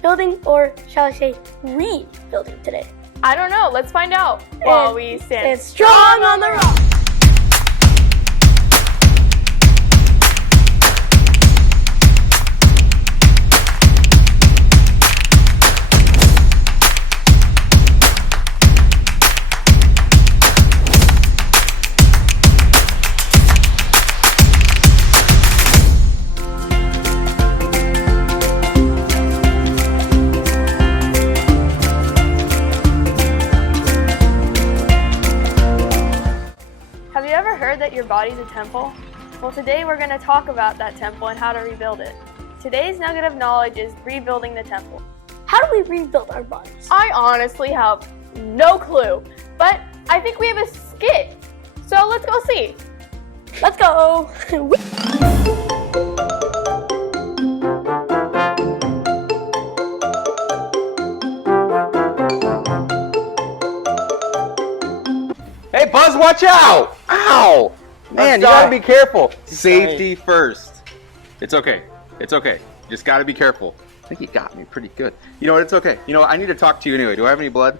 building, or shall I say rebuilding today? I don't know. Let's find out while we stand strong on the rock. Have you ever heard that your body's a temple? Well, today we're going to talk about that temple and how to rebuild it. Today's nugget of knowledge is rebuilding the temple. How do we rebuild our bodies? I honestly have no clue, but I think we have a skit. So let's go see. Let's go. Hey, Buzz, watch out! Ow! Man, you gotta be careful. Safety first. It's okay. It's okay. You just gotta be careful. I think you got me pretty good. You know what? It's okay. You know what? I need to talk to you anyway. Do I have any blood?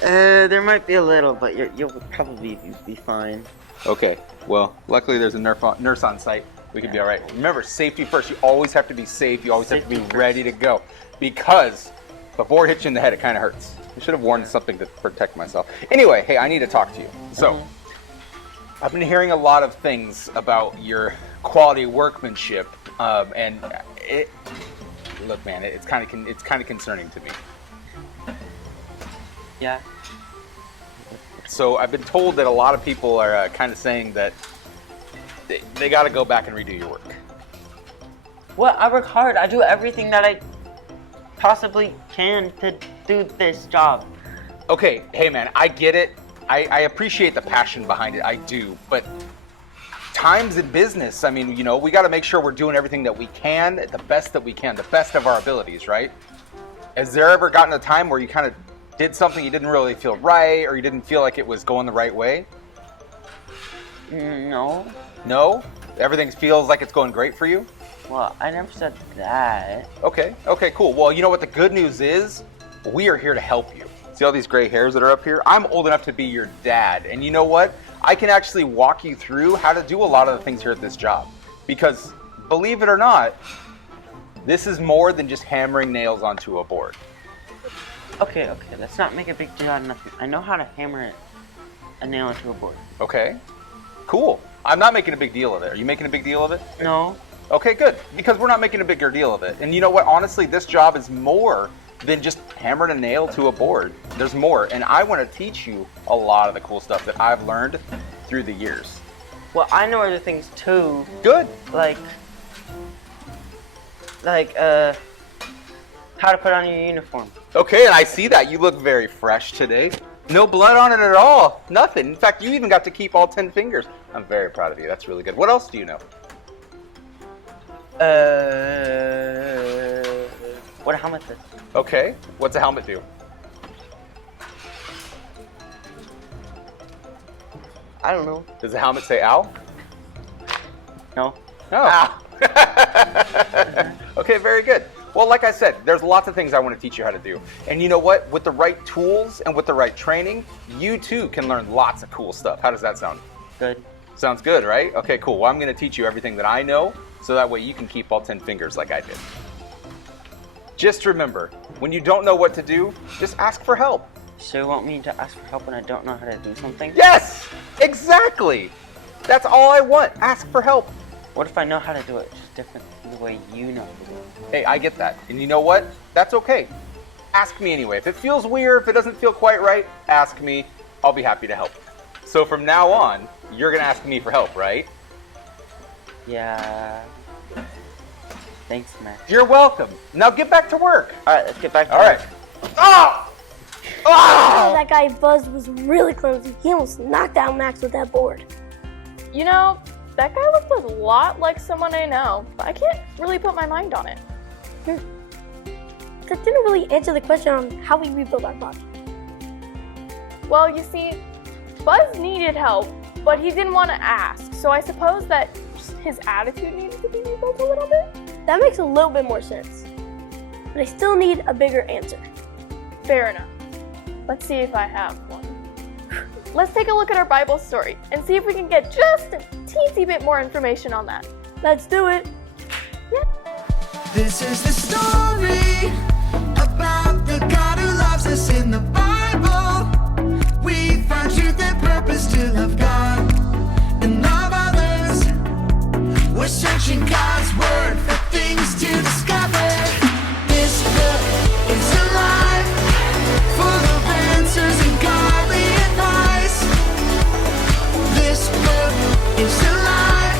There might be a little, but you'll probably be fine. Okay. Well, luckily there's a nurse on site. We can be all right. Remember, safety first. You always have to be safe. You always have to be ready to go. Because if a board hits you in the head, it kind of hurts. I should have worn something to protect myself. Anyway, hey, I need to talk to you. So, I've been hearing a lot of things about your quality workmanship, and look, man, it's kind of concerning to me. Yeah. So I've been told that a lot of people are kind of saying that they got to go back and redo your work. Well, I work hard. I do everything that I possibly can to do this job. Okay, hey man, I get it. I appreciate the passion behind it. I do, but times in business, I mean, you know, we got to make sure we're doing everything that we can, the best that we can, the best of our abilities, right? Has there ever gotten a time where you kind of did something you didn't really feel right, or you didn't feel like it was going the right way? No. No? Everything feels like it's going great for you? Well, I never said that. Okay, cool. Well, you know what the good news is? We are here to help you. See all these gray hairs that are up here? I'm old enough to be your dad. And you know what? I can actually walk you through how to do a lot of the things here at this job. Because, believe it or not, this is more than just hammering nails onto a board. Okay, let's not make a big deal out of nothing. I know how to hammer a nail into a board. Okay, cool. I'm not making a big deal of it. Are you making a big deal of it? No. Okay, good. Because we're not making a bigger deal of it. And you know what? Honestly, this job is more than just hammering a nail to a board. There's more. And I want to teach you a lot of the cool stuff that I've learned through the years. Well, I know other things too. Good. Like how to put on your uniform. Okay, and I see that. You look very fresh today. No blood on it at all. Nothing. In fact, you even got to keep all 10 fingers. I'm very proud of you. That's really good. What else do you know? What a helmet is. Okay. What's a helmet do? I don't know. Does the helmet say ow? No. Oh. Okay, very good. Well, like I said, there's lots of things I want to teach you how to do. And you know what? With the right tools and with the right training, you too can learn lots of cool stuff. How does that sound? Good. Sounds good, right? Okay, cool. Well, I'm going to teach you everything that I know, so that way you can keep all 10 fingers like I did. Just remember, when you don't know what to do, just ask for help. So you want me to ask for help when I don't know how to do something? Yes! Exactly! That's all I want. Ask for help. What if I know how to do it just different from the way you know to do it? Hey, I get that. And you know what? That's okay. Ask me anyway. If it feels weird, if it doesn't feel quite right, ask me. I'll be happy to help. So from now on, you're going to ask me for help, right? Yeah. Thanks, Max. You're welcome. Now get back to work. All right, let's get back to All right. work. Oh! Oh! That guy Buzz was really clumsy. He almost knocked out Max with that board. You know, that guy looked a lot like someone I know, but I can't really put my mind on it. That didn't really answer the question on how we rebuild our body. Well, you see, Buzz needed help, but he didn't want to ask. So I suppose that his attitude needed to be rebuilt a little bit. That makes a little bit more sense. but I still need a bigger answer. Fair enough. Let's see if I have one. Let's take a look at our Bible story and see if we can get just a teensy bit more information on that. Let's do it. This is the story about the God who loves us in the Bible. We find truth and purpose to love God and love others. We're searching God's word for things to discover. This book is alive, full of answers and godly advice. This book is alive.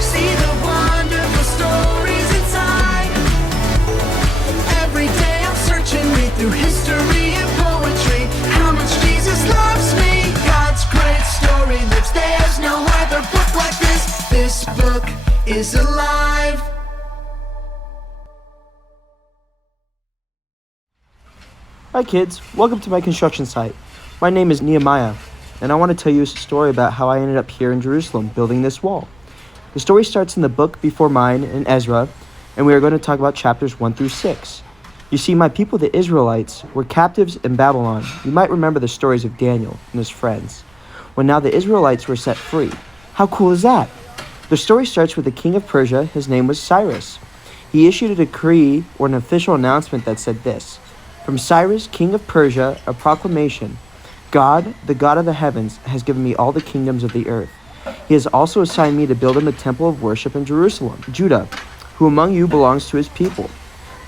See the wonderful stories inside. Every day I'm searching, read through history and poetry. How much Jesus loves me. God's great story lives. There's no other book like this. This book is alive. Hi kids, welcome to my construction site. My name is Nehemiah, and I want to tell you a story about how I ended up here in Jerusalem building this wall. The story starts in the book before mine in Ezra, and we are going to talk about chapters 1 through 6. You see, my people, the Israelites, were captives in Babylon. You might remember the stories of Daniel and his friends. Well, now the Israelites were set free. How cool is that? The story starts with the king of Persia. His name was Cyrus. He issued a decree or an official announcement that said this: "From Cyrus, king of Persia, a proclamation. God, the God of the heavens, has given me all the kingdoms of the earth. He has also assigned me to build him a temple of worship in Jerusalem, Judah, who among you belongs to his people.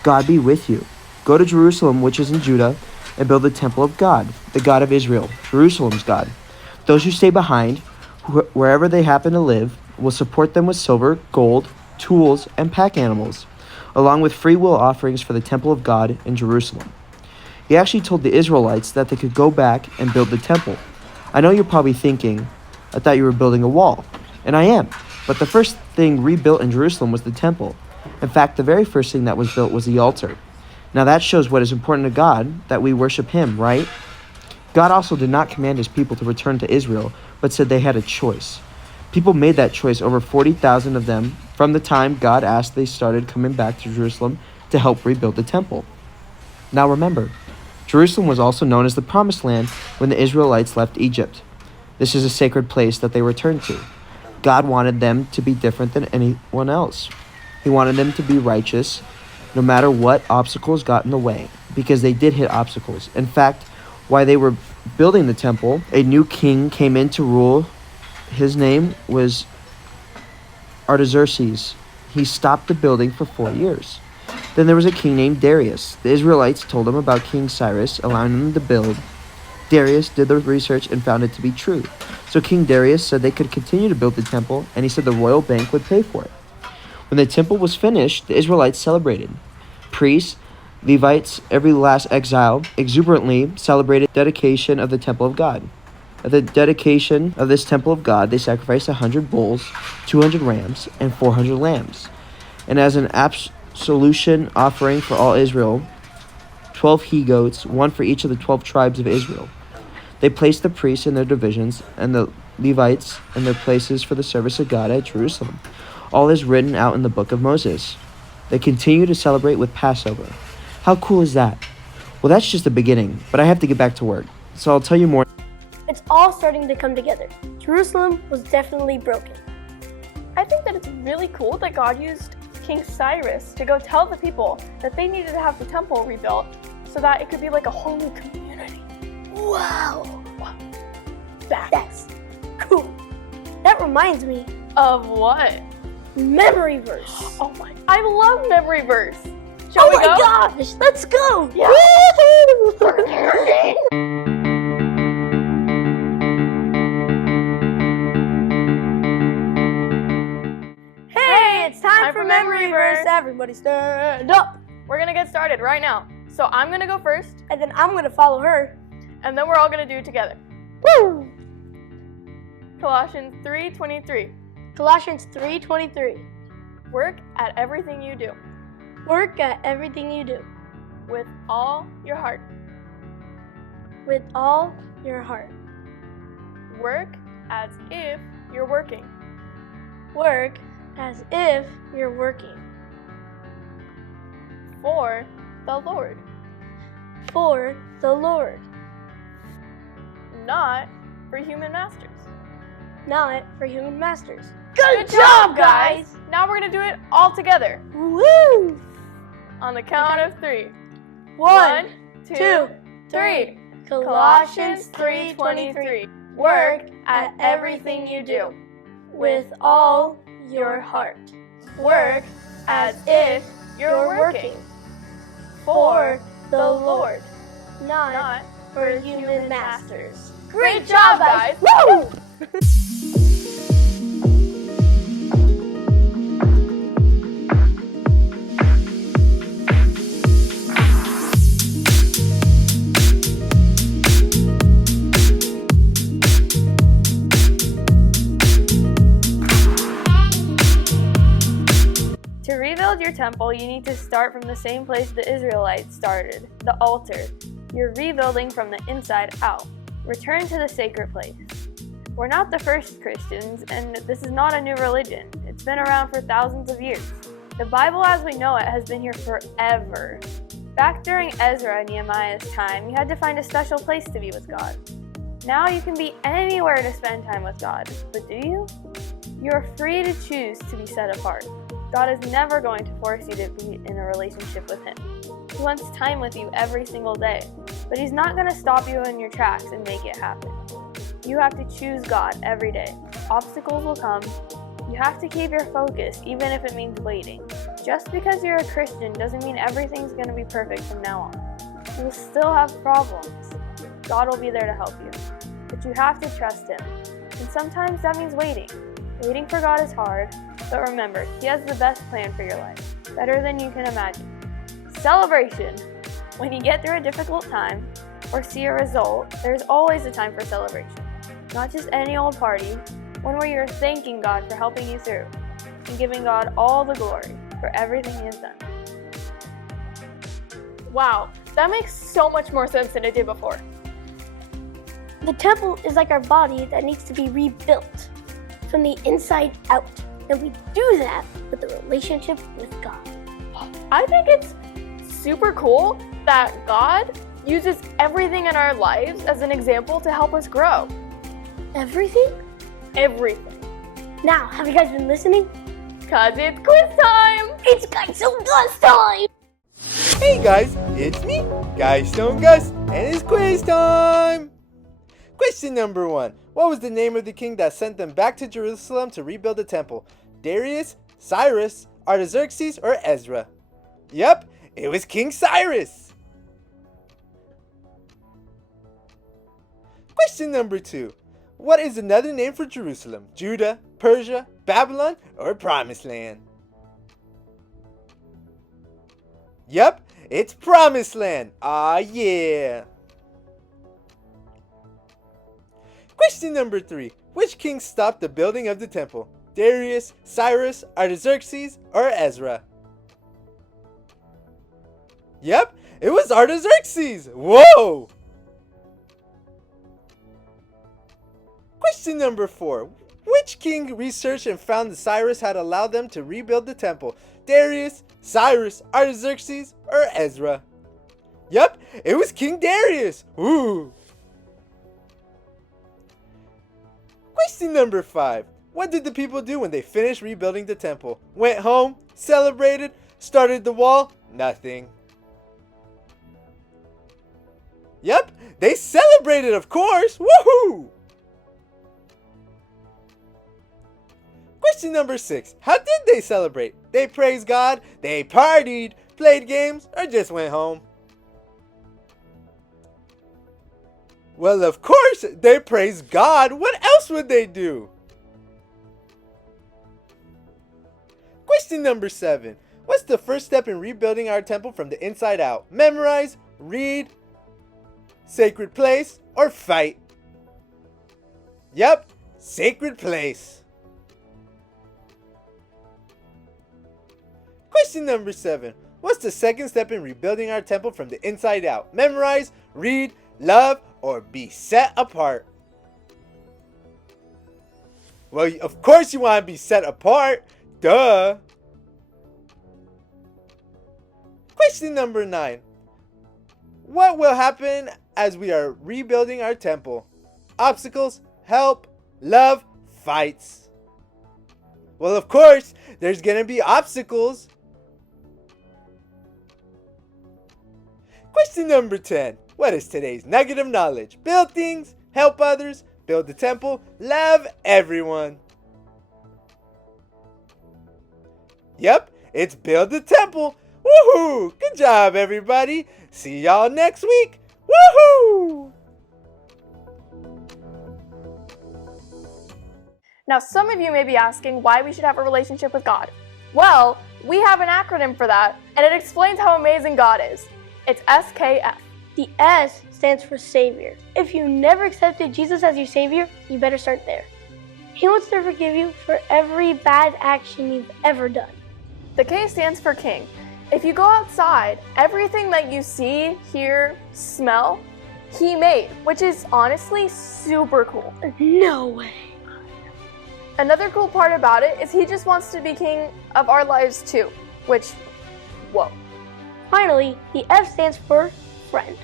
God be with you. Go to Jerusalem, which is in Judah, and build the temple of God, the God of Israel, Jerusalem's God. Those who stay behind, wherever they happen to live, will support them with silver, gold, tools, and pack animals, along with free will offerings for the temple of God in Jerusalem." He actually told the Israelites that they could go back and build the temple. I know you're probably thinking, I thought you were building a wall. And I am. But the first thing rebuilt in Jerusalem was the temple. In fact, the very first thing that was built was the altar. Now that shows what is important to God, that we worship him, right? God also did not command his people to return to Israel, but said they had a choice. People made that choice, over 40,000 of them, from the time God asked they started coming back to Jerusalem to help rebuild the temple. Now remember, Jerusalem was also known as the Promised Land when the Israelites left Egypt. This is a sacred place that they returned to. God wanted them to be different than anyone else. He wanted them to be righteous, no matter what obstacles got in the way, because they did hit obstacles. In fact, while they were building the temple, a new king came in to rule. His name was Artaxerxes. He stopped the building for 4 years. Then there was a king named Darius. The Israelites told him about King Cyrus, allowing them to build. Darius did the research and found it to be true. So King Darius said they could continue to build the temple, and he said the royal bank would pay for it. When the temple was finished, the Israelites celebrated. Priests, Levites, every last exile, exuberantly celebrated the dedication of the temple of God. At the dedication of this temple of God, they sacrificed 100 bulls, 200 rams, and 400 lambs. And as an absolution offering for all Israel, 12 he-goats, one for each of the 12 tribes of Israel. They placed the priests in their divisions and the Levites in their places for the service of God at Jerusalem. All is written out in the book of Moses. They continue to celebrate with Passover. How cool is that? Well, that's just the beginning, but I have to get back to work, so I'll tell you more. It's all starting to come together. Jerusalem was definitely broken. I think that it's really cool that God used King Cyrus to go tell the people that they needed to have the temple rebuilt so that it could be like a whole new community. Wow. That's cool. That reminds me, Of what? memory verse. Oh my, I love memory verse. Shall Oh we my go? gosh, let's go. Yeah. Woo-hoo! Hey, it's time for memory verse. Everybody stand up. We're gonna get started right now. So I'm gonna go first, And then I'm going to follow her. and then we're all gonna do it together. Woo! Colossians 3:23. Colossians 3:23. Work at everything you do Work at everything you do with all your heart. with all your heart. Work as if you're working. Work as if you're working. For the Lord. For the Lord. Not for human masters. Not for human masters. Good job, guys! Now we're gonna do it all together. Woo! On the count of 3. 1, 2, 2, 3. Colossians 3:23. Work at everything you do. With all your heart. Work as if you're working. For the Lord, not not for human masters. Great job, guys! Woo! To rebuild your temple, you need to start from the same place the Israelites started, the altar. You're rebuilding from the inside out. Return to the sacred place. We're not the first Christians, and this is not a new religion. It's been around for thousands of years. The Bible as we know it has been here forever. Back during Ezra and Nehemiah's time, you had to find a special place to be with God. Now you can be anywhere to spend time with God, but do you? You are free to choose to be set apart. God is never going to force you to be in a relationship with Him. He wants time with you every single day, but He's not going to stop you in your tracks and make it happen. You have to choose God every day. Obstacles will come. You have to keep your focus, even if it means waiting. Just because you're a Christian doesn't mean everything's going to be perfect from now on. You'll still have problems. God will be there to help you, but you have to trust Him. And sometimes that means waiting. Waiting for God is hard, but remember, He has the best plan for your life, better than you can imagine. Celebration! When you get through a difficult time or see a result, there's always a time for celebration. Not just any old party, one where you're thanking God for helping you through and giving God all the glory for everything He has done. Wow, that makes so much more sense than it did before. The temple is like our body that needs to be rebuilt from the inside out. And we do that with a relationship with God. I think it's super cool that God uses everything in our lives as an example to help us grow. Everything? Everything. Now, have you guys been listening? Cause it's quiz time! It's Guys Don't Gus time! Hey guys, it's me, Guy Stone Gus, and it's quiz time! Question number 1. What was the name of the king that sent them back to Jerusalem to rebuild the temple? Darius, Cyrus, Artaxerxes, or Ezra? Yep, it was King Cyrus! Question number 2. What is another name for Jerusalem? Judah, Persia, Babylon, or Promised Land? Yep, it's Promised Land. Ah, yeah. Question number 3. Which king stopped the building of the temple? Darius, Cyrus, Artaxerxes, or Ezra? Yep, it was Artaxerxes. Whoa! Question number 4. Which king researched and found that Cyrus had allowed them to rebuild the temple? Darius, Cyrus, Artaxerxes, or Ezra? Yep, it was King Darius. Ooh. Question number 5. What did the people do when they finished rebuilding the temple? Went home, celebrated, started the wall? Nothing. Yep, they celebrated, of course. Woohoo! Question number 6. How did they celebrate? They praised God, they partied, played games, or just went home? Well, of course, they praised God. What else would they do? Question number 7. What's the first step in rebuilding our temple from the inside out? Memorize, read, sacred place, or fight? Yep, sacred place. Question number 7. What's the second step in rebuilding our temple from the inside out? Memorize, read, love, or be set apart? Well, of course you want to be set apart. Duh. Question number 9. What will happen as we are rebuilding our temple? Obstacles, help, love, fights. Well, of course, there's gonna be obstacles. Question number 10. What is today's nugget of knowledge? Build things, help others, build the temple, love everyone. Yep, it's build the temple. Woohoo! Good job, everybody. See y'all next week. Woohoo! Now, some of you may be asking why we should have a relationship with God. Well, we have an acronym for that, and it explains how amazing God is. It's SKF. The S stands for Savior. If you never accepted Jesus as your Savior, you better start there. He wants to forgive you for every bad action you've ever done. The K stands for King. If you go outside, everything that you see, hear, smell, He made, which is honestly super cool. No way. Another cool part about it is He just wants to be king of our lives too, which, whoa. Finally, the F stands for friend.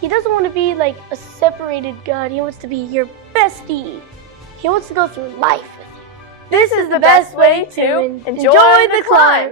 He doesn't want to be like a separated God. He wants to be your bestie. He wants to go through life with you. This is the best way to enjoy the climb.